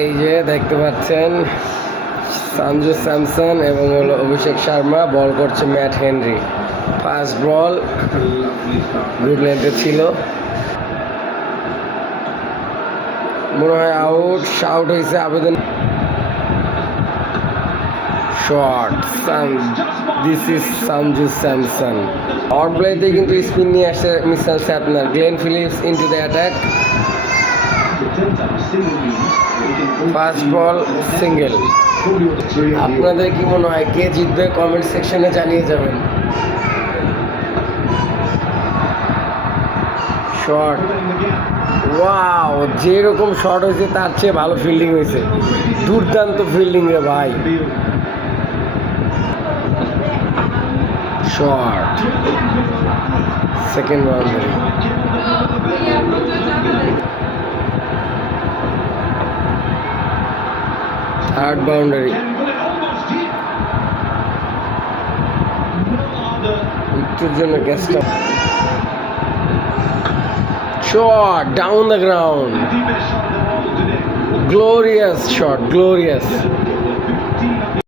এই যে দেখতে পাচ্ছেন সঞ্জু স্যামসন এবং হলো অভিষেক শর্মা বল করছে Matt Henry. First ball good লেন্থে ছিল, মনে হয় আউট। শাউট হয়েছে, আবেদন shot. This is Sanju Samson. Power প্লেতে কিন্তু স্পিন নিয়ে আসছে Mitchell Santner. Glenn Phillips into the attack. First ball single. আপনাদের কি মনে হয় কে জিতবে? কমেন্ট সেকশনে জানিয়ে যাবেন। শট, ওয়াও, যেরকম শট হয়েছে তার চেয়ে ভালো ফিল্ডিং হয়েছে। দুর্দান্ত ফিল্ডিং রে ভাই। Shot, second boundary. Third boundary. উইকেটের জন্য গ্যাসটা। Shot down the ground. Glorious shot, glorious.